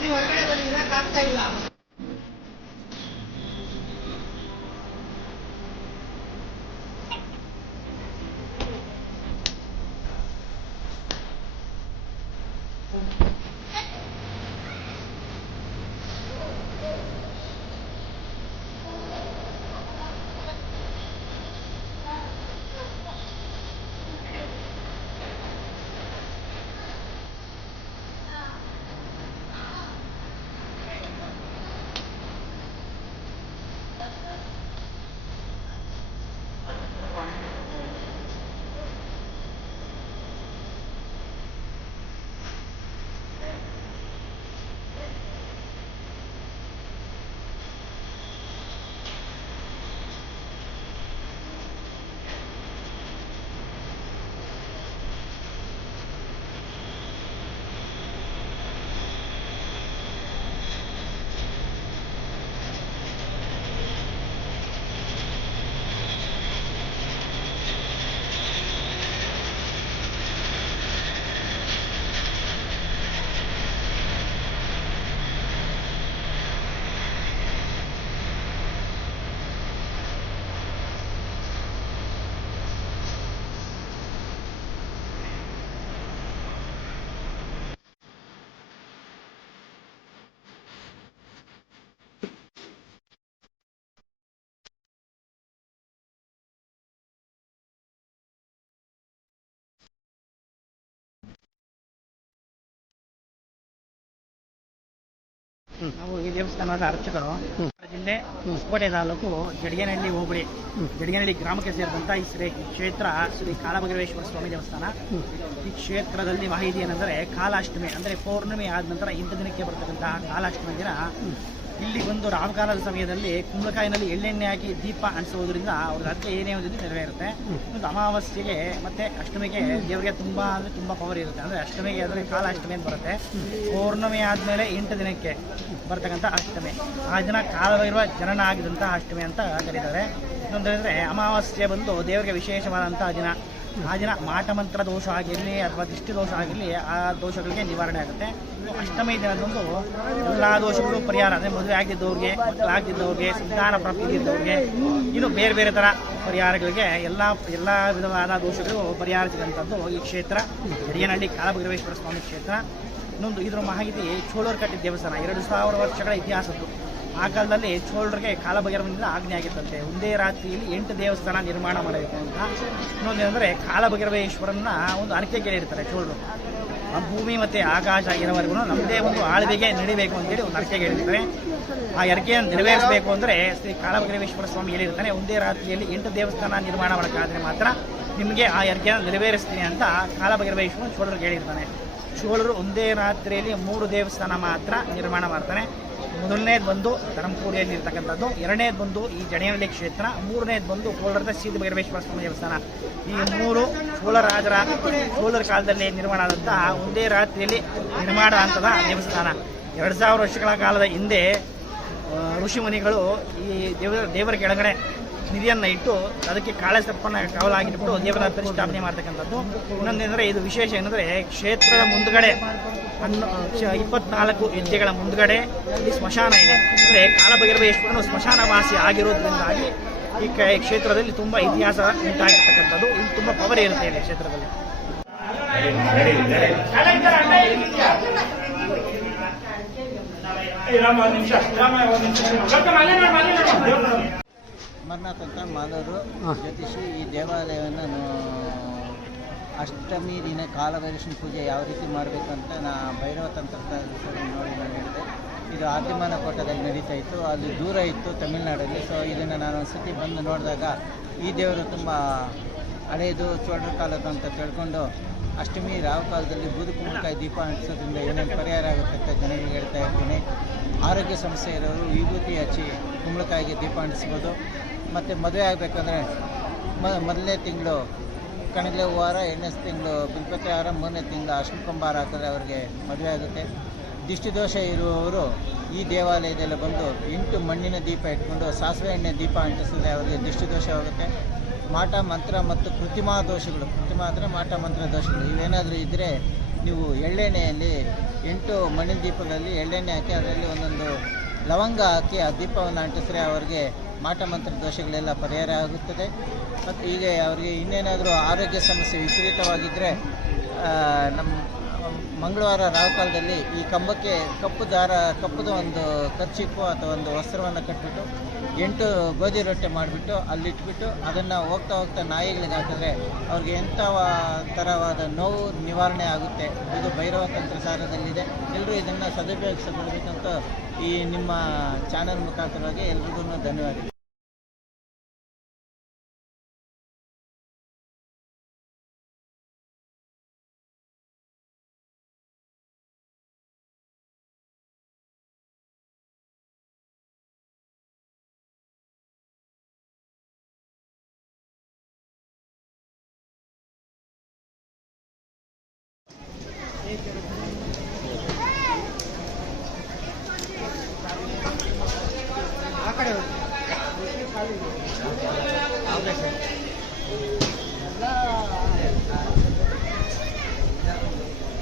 ನೀವು ಹೊರಗಡೆ ಇರಕ್ಕಾಗ್ತಾ ಇಲ್ಲ. ನಾವು ಈ ದೇವಸ್ಥಾನದ ಅರ್ಚಕರು ಜಿಲ್ಲೆ ಹೊಸಕೋಟೆ ತಾಲೂಕು ಜಡಿಗನಹಳ್ಳಿ ಹೋಬಳಿ. ಜಡಿಗನಹಳ್ಳಿ ಗ್ರಾಮಕ್ಕೆ ಸೇರಿದಂತ ಈ ಶ್ರೀ ಕ್ಷೇತ್ರ ಶ್ರೀ ಕಾಲಭೈರವೇಶ್ವರ ಸ್ವಾಮಿ ದೇವಸ್ಥಾನ. ಈ ಕ್ಷೇತ್ರದಲ್ಲಿ ಮಾಹಿತಿ ಏನಂದ್ರೆ ಕಾಲಾಷ್ಟಮಿ ಅಂದ್ರೆ ಪೌರ್ಣಮಿ ಆದ ನಂತರ ಇಂಥ ದಿನಕ್ಕೆ ಬರ್ತಕ್ಕಂತಹ ಕಾಲಾಷ್ಟಮಿ ದಿನ. ಇಲ್ಲಿ ಬಂದು ರಾಮಕಾಲದ ಸಮಯದಲ್ಲಿ ಕುಂಬಳಕಾಯಿನಲ್ಲಿ ಎಳ್ಳೆಣ್ಣೆ ಹಾಕಿ ದೀಪ ಅಂಟಿಸೋದ್ರಿಂದ ಅವ್ರ ಅದಕ್ಕೆ ಏನೇ ಒಂದು ನೆರವೇರುತ್ತೆ. ಒಂದು ಅಮಾವಾಸ್ಯೆಗೆ ಮತ್ತೆ ಅಷ್ಟಮಿಗೆ ದೇವರಿಗೆ ತುಂಬಾ ಅಂದ್ರೆ ತುಂಬಾ ಪವರ್ ಇರುತ್ತೆ. ಅಂದ್ರೆ ಅಷ್ಟಮಿಗೆ ಅಂದ್ರೆ ಕಾಲಾಷ್ಟಮಿ ಅಂತ ಬರುತ್ತೆ. ಪೌರ್ಣಮಿ ಆದಮೇಲೆ ಎಂಟು ದಿನಕ್ಕೆ ಬರ್ತಕ್ಕಂಥ ಅಷ್ಟಮಿ. ಆ ದಿನ ಕಾಲವಿರುವ ಜನನ ಆಗಿದಂಥ ಅಷ್ಟಮಿ ಅಂತ ಕರೀತಾರೆ. ಇನ್ನೊಂದು ಹೇಳಿದ್ರೆ ಅಮಾವಾಸ್ಯೆ ಬಂದು ದೇವರಿಗೆ ವಿಶೇಷವಾದಂಥ ದಿನ. ಆ ದಿನ ಮಾಟ ಮಂತ್ರ ದೋಷ ಆಗಿರಲಿ ಅಥವಾ ದೃಷ್ಟಿ ದೋಷ ಆಗಿರಲಿ ಆ ದೋಷಗಳಿಗೆ ನಿವಾರಣೆ ಆಗುತ್ತೆ. ಅಷ್ಟಮಿ ದಿನದಂದು ಎಲ್ಲ ದೋಷಗಳು ಪರಿಹಾರ ಅಂದರೆ ಮದುವೆ ಆಗಿದ್ದವ್ರಿಗೆ ಮಕ್ಕಳಾಗ್ತಿದ್ದವ್ರಿಗೆ ಸಂತಾನ ಪ್ರಾಪ್ತಿಗಿದ್ದವ್ರಿಗೆ ಇನ್ನು ಬೇರೆ ಬೇರೆ ಥರ ಪರಿಹಾರಗಳಿಗೆ ಎಲ್ಲ ಎಲ್ಲ ವಿಧವಾದ ದೋಷಗಳು ಪರಿಹಾರ ಸಿಗುವಂಥದ್ದು ಈ ಕ್ಷೇತ್ರ. ಹಿರಿಯನಹಳ್ಳಿ ಕಾಲಭೈರವೇಶ್ವರ ಸ್ವಾಮಿ ಕ್ಷೇತ್ರ. ಇನ್ನೊಂದು ಇದರ ಮಾಹಿತಿ ಚೋಳರು ಕಟ್ಟಿದ ದೇವಸ್ಥಾನ. ಎರಡು ಸಾವಿರ ವರ್ಷಗಳ ಇತಿಹಾಸದ್ದು. ಆ ಕಾಲದಲ್ಲಿ ಚೋಳರಿಗೆ ಕಾಲಭೈರವನಿಂದ ಆಜ್ಞೆ ಆಗಿತ್ತಂತೆ. ಒಂದೇ ರಾತ್ರಿಯಲ್ಲಿ ಎಂಟು ದೇವಸ್ಥಾನ ನಿರ್ಮಾಣ ಮಾಡಬೇಕು ಅಂತ. ಇನ್ನೊಂದು ಏನಂದರೆ ಕಾಲಭೈರವೇಶ್ವರನ್ನ ಒಂದು ಕೇಳಿ ಇರ್ತಾರೆ ಚೋಳರು. ಆ ಭೂಮಿ ಮತ್ತು ಆಕಾಶ ಇರೋವರೆಗೂ ನಮ್ಮದೇ ಒಂದು ಆಳ್ವಿಗೆ ನಡಿಬೇಕು ಅಂತೇಳಿ ಒಂದು ಅರಕೆ ಹೇಳಿರ್ತಾರೆ. ಆ ಅರಕೆಯನ್ನು ನೆರವೇರಿಸಬೇಕು ಅಂದರೆ ಶ್ರೀ ಕಾಲಭೈರವೇಶ್ವರ ಸ್ವಾಮಿ ಹೇಳಿರ್ತಾನೆ, ಒಂದೇ ರಾತ್ರಿಯಲ್ಲಿ ಎಂಟು ದೇವಸ್ಥಾನ ನಿರ್ಮಾಣ ಮಾಡೋಕ್ಕಾದ್ರೆ ಮಾತ್ರ ನಿಮಗೆ ಆ ಅರಿಕೆಯನ್ನು ನೆರವೇರಿಸ್ತೀನಿ ಅಂತ ಕಾಲಭೈರವೇಶ್ವರ ಚೋಳರಿಗೆ ಹೇಳಿರ್ತಾನೆ. ಚೋಳರು ಒಂದೇ ರಾತ್ರಿಯಲ್ಲಿ ಮೂರು ದೇವಸ್ಥಾನ ಮಾತ್ರ ನಿರ್ಮಾಣ ಮಾಡ್ತಾನೆ. ಮೊದಲನೇದು ಬಂದು ಧರ್ಮಪುರಿಯಲ್ಲಿ ಇರ್ತಕ್ಕಂಥದ್ದು, ಎರಡನೇದು ಬಂದು ಈ ಜಡಿಯನಹಳ್ಳಿ ಕ್ಷೇತ್ರ, ಮೂರನೇದು ಬಂದು ಕೋಲಾರದ ಸೀದ ಭೈರವೇಶ್ವರ ಸ್ವಾಮಿ ದೇವಸ್ಥಾನ. ಈ ಮೂರು ಚೋಳ ರಾಜರ ಚೋಳರ ಕಾಲದಲ್ಲಿ ನಿರ್ಮಾಣ ಆದಂತಹ ಒಂದೇ ರಾತ್ರಿಯಲ್ಲಿ ನಿರ್ಮಾಣ ಅಂತದ ದೇವಸ್ಥಾನ. ಎರಡು ಸಾವಿರ ವರ್ಷಗಳ ಕಾಲದ ಹಿಂದೆ ಋಷಿಮುನಿಗಳು ಈ ದೇವರ ದೇವರ ಕೆಳಗಡೆ ನಿಧಿಯನ್ನು ಇಟ್ಟು ಅದಕ್ಕೆ ಕಾಳಸಪ್ಪನ ಕಾವಲಾಗಿಟ್ಟು ದೇವರ ಪ್ರತಿಷ್ಠಾಪನೆ ಮಾಡ್ತಕ್ಕಂಥದ್ದು. ಇನ್ನೊಂದೇನೆಂದರೆ ಇದು ವಿಶೇಷ ಏನಂದರೆ ಕ್ಷೇತ್ರದ ಮುಂದುಗಡೆ ಹನ್ನು ಇಪ್ಪತ್ನಾಲ್ಕು ಹೆಜ್ಜೆಗಳ ಮುಂದುಗಡೆ ಇಲ್ಲಿ ಸ್ಮಶಾನ ಇದೆ. ಅಂದರೆ ಕಾಲಭೈರವೇಶ್ವರನು ಸ್ಮಶಾನವಾಸಿ ಆಗಿರೋದ್ರಿಂದಾಗಿ ಈ ಕ್ಷೇತ್ರದಲ್ಲಿ ತುಂಬ ಇತಿಹಾಸ ಉಂಟಾಗಿರ್ತಕ್ಕಂಥದ್ದು. ಇಲ್ಲಿ ತುಂಬ ಪವರ್ ಇರುತ್ತೆ ಇಲ್ಲಿ ಕ್ಷೇತ್ರದಲ್ಲಿ. ಅಮರ್ನಾಥ್ ಅಂತ ಮಾಲೂರು ಜ್ಯೋತಿಷಿ ಈ ದೇವಾಲಯವನ್ನು ಅಷ್ಟಮಿ ದಿನ ಕಾಲಭೈರವೇಶ್ವರ ಪೂಜೆ ಯಾವ ರೀತಿ ಮಾಡಬೇಕು ಅಂತ ನಾ ಭೈರವ ತಂತ್ರ ನೋಡಿ ನಾನು ಹೇಳಿದೆ. ಇದು ಆದಿಮಾನ ಕೋಟದಲ್ಲಿ ನಡೀತಾ ಇತ್ತು. ಅಲ್ಲಿ ದೂರ ಇತ್ತು ತಮಿಳ್ನಾಡಲ್ಲಿ. ಸೊ ಇದನ್ನು ನಾನು ಒಂದ್ಸತಿ ಬಂದು ನೋಡಿದಾಗ ಈ ದೇವರು ತುಂಬ ಹಳೆಯದು ಚೋಳರ ಕಾಲದ್ದು ಅಂತ ತಿಳ್ಕೊಂಡು ಅಷ್ಟಮಿ ರಾವ್ ಕಾಲದಲ್ಲಿ ಬೂದು ಕುಂಬಳಕಾಯಿ ದೀಪ ಅಂಟಿಸೋದ್ರಿಂದ ಏನೇನು ಪರಿಹಾರ ಆಗುತ್ತೆ ಅಂತ ಜನರಿಗೆ ಹೇಳ್ತಾ ಇರ್ತೀನಿ. ಆರೋಗ್ಯ ಸಮಸ್ಯೆ ಇರೋರು ವಿಭೂತಿ ಹಚ್ಚಿ ಕುಂಬಳಕಾಯಿಗೆ ದೀಪ ಅಂಟಿಸ್ಬೋದು ಮತ್ತು ಮದುವೆ ಆಗಬೇಕಂದ್ರೆ ಮೊದಲನೇ ತಿಂಗಳು ಕಣಗ್ಲೆ ವಾರ ಎಣ್ಣೆ ತಿಂಗಳು, ಬಿಲ್ಪತ್ರೆ ವಾರ, ಮೂರನೇ ತಿಂಗಳು ಅಶ್ವಿನ ಕುಂಬಾರ ಹಾಕಿದ್ರೆ ಅವ್ರಿಗೆ ಮದುವೆ ಆಗುತ್ತೆ. ದಿಷ್ಟಿದೋಷ ಇರುವವರು ಈ ದೇವಾಲಯದಲ್ಲಿ ಬಂದು ಎಂಟು ಮಣ್ಣಿನ ದೀಪ ಇಟ್ಕೊಂಡು ಸಾಸಿವೆ ಎಣ್ಣೆ ದೀಪ ಅಂಟಿಸಿದ್ರೆ ಅವರಿಗೆ ದಿಷ್ಟಿದೋಷ ಹೋಗುತ್ತೆ ಮಾಟ, ಮಂತ್ರ ಮತ್ತು ಕೃತಿಮಾ ದೋಷಗಳು. ಕೃತಿಮಾ ಅಂದರೆ ಮಾಟ, ಮಂತ್ರ ದೋಷಗಳು. ಇವೇನಾದರೂ ಇದ್ದರೆ ನೀವು ಎಳ್ಳೆಣ್ಣೆಯಲ್ಲಿ ಎಂಟು ಮಣ್ಣಿನ ದೀಪಗಳಲ್ಲಿ ಎಳ್ಳೆಣ್ಣೆ ಹಾಕಿ ಅದರಲ್ಲಿ ಒಂದೊಂದು ಲವಂಗ ಹಾಕಿ ಆ ದೀಪವನ್ನು ಅಂಟಿಸಿದ್ರೆ ಅವರಿಗೆ ಮಾಟ ಮಂತ್ರ ದೋಷಗಳೆಲ್ಲ ಪರಿಹಾರ ಆಗುತ್ತದೆ. ಮತ್ತು ಹೀಗೆ ಅವರಿಗೆ ಇನ್ನೇನಾದರೂ ಆರೋಗ್ಯ ಸಮಸ್ಯೆ ವಿಪರೀತವಾಗಿದ್ದರೆ ನಮ್ಮ ಮಂಗಳವಾರ ರಾಹುಕಾಲದಲ್ಲಿ ಈ ಕಂಬಕ್ಕೆ ಕಪ್ಪು ದಾರ, ಕಪ್ಪುದ ಒಂದು ಕರ್ಚಿಪ್ಪು ಅಥವಾ ಒಂದು ವಸ್ತ್ರವನ್ನು ಕಟ್ಬಿಟ್ಟು, ಎಂಟು ಗೋಧಿ ರೊಟ್ಟೆ ಮಾಡಿಬಿಟ್ಟು ಅಲ್ಲಿಟ್ಬಿಟ್ಟು ಅದನ್ನು ಹೋಗ್ತಾ ಹೋಗ್ತಾ ನಾಯಿಗಳಿಗೆ ಹಾಕಿದ್ರೆ ಅವ್ರಿಗೆ ಎಂಥ ಥರವಾದ ನೋವು ನಿವಾರಣೆ ಆಗುತ್ತೆ. ಇದು ಭೈರವ ತಂತ್ರ ಸಾರದಲ್ಲಿದೆ. ಎಲ್ಲರೂ ಇದನ್ನು ಸದುಪಯೋಗಿಸಿಕೊಳ್ಬೇಕಂತ ಈ ನಿಮ್ಮ ಚಾನಲ್ ಮುಖಾಂತರವಾಗಿ ಎಲ್ರಿಗೂ ಧನ್ಯವಾದ